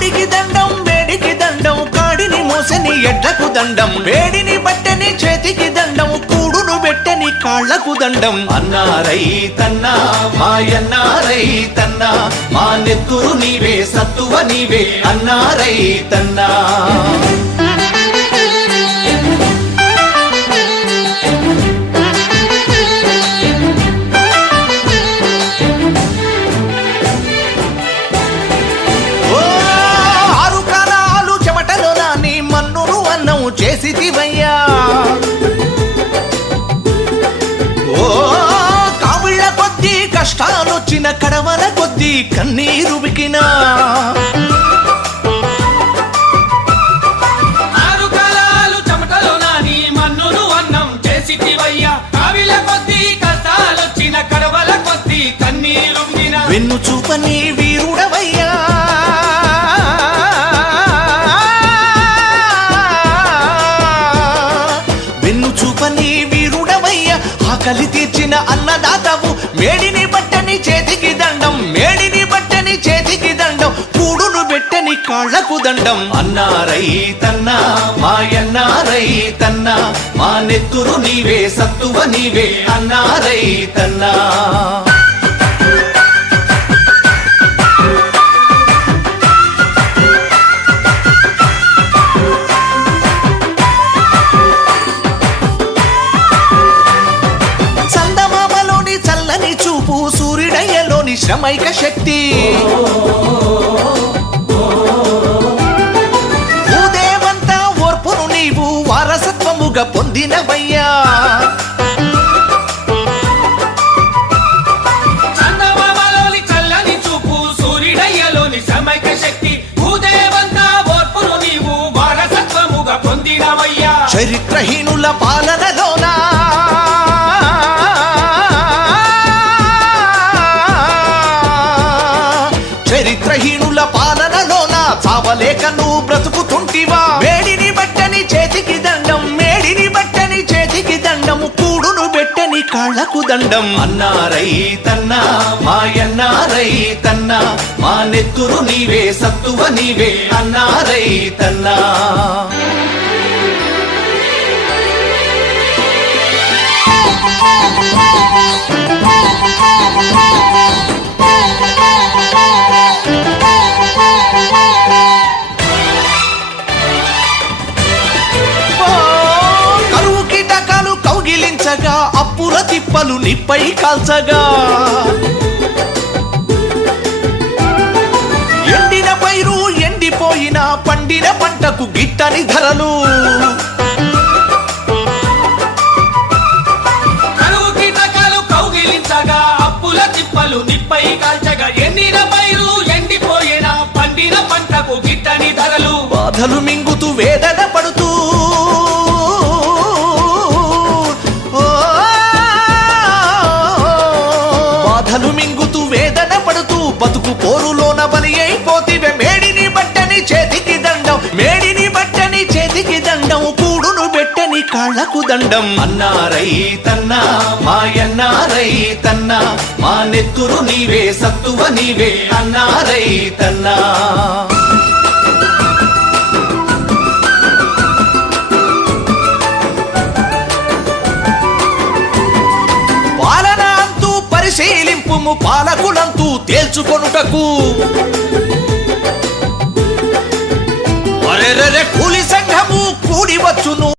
కాడికి దండం వేడికి దండం కాడిని మోసని ఎడ్లకు దండం. వేడిని బట్టని చేతికి దండం కూడును పెట్టని కాళ్ళకు దండం. అన్నారై తన్నా మాయన్నారై తన్నా మా నెత్తురు నీవే సత్తువ నీవే అన్నారై తన్నా. కష్టాలొచ్చిన కడవల కొద్దీ కన్నీరు బికినా. వెన్ను చూపని వీరుడవయ్యా. వెన్ను చూపని వీరుడవయ్యా. ఆకలి తీర్చిన అన్నదాతవు చేతికి దండం మేడిని బట్టని చేతికి దండం కూడును పెట్టని కాళ్ళకు దండం. అన్నారై తన్నా మాయన్నారై రైతన్నా మా నెత్తురు నీవే సత్తువ నీవే అన్నారై తన్నా. శ్రమైక శక్తి. భూదేవంతా ఓర్పును నీవు వారసత్వముగా పొందినవయ్యా. చందమామలోని చరిత్రహీనుల పాలనలోన చావలేక నువ్వు బ్రతుకుతుంటివా? మేడిని బట్టని చేతికి దండం మేడిని బట్టని చేతికి దండం కూడును పెట్టని కాళ్ళకు దండం. అన్నారై తన్నా మాయన్నారై తన్నా మా నెత్తురు నీవే సత్తువ నీవే అన్నారై తన్నా. తిప్పలు నిప్పై కాల్చగా. ఎండిన పైరు ఎండిపోయిన పండిన పంటకు గిట్టని ధరలు. అప్పుల తిప్పలు నిప్పై కాల్చగా ఎండిన పైరు ఎండిపోయిన పండిన పంటకు గిట్టని ధరలు. బాధలు మింగుతూ వేదన పడుతూ కాళ్ళకు దండం. అన్నారై తన్నా మాయన్నారై తన్నా మా నెత్తురు నీవే సత్తువ నీవే అన్నారై తన్నా. పాలన అంతూ పరిశీలింపుము పాలకులంతూ తేల్చుకొనుటకు. కూలి సంఘము కూడి వచ్చును.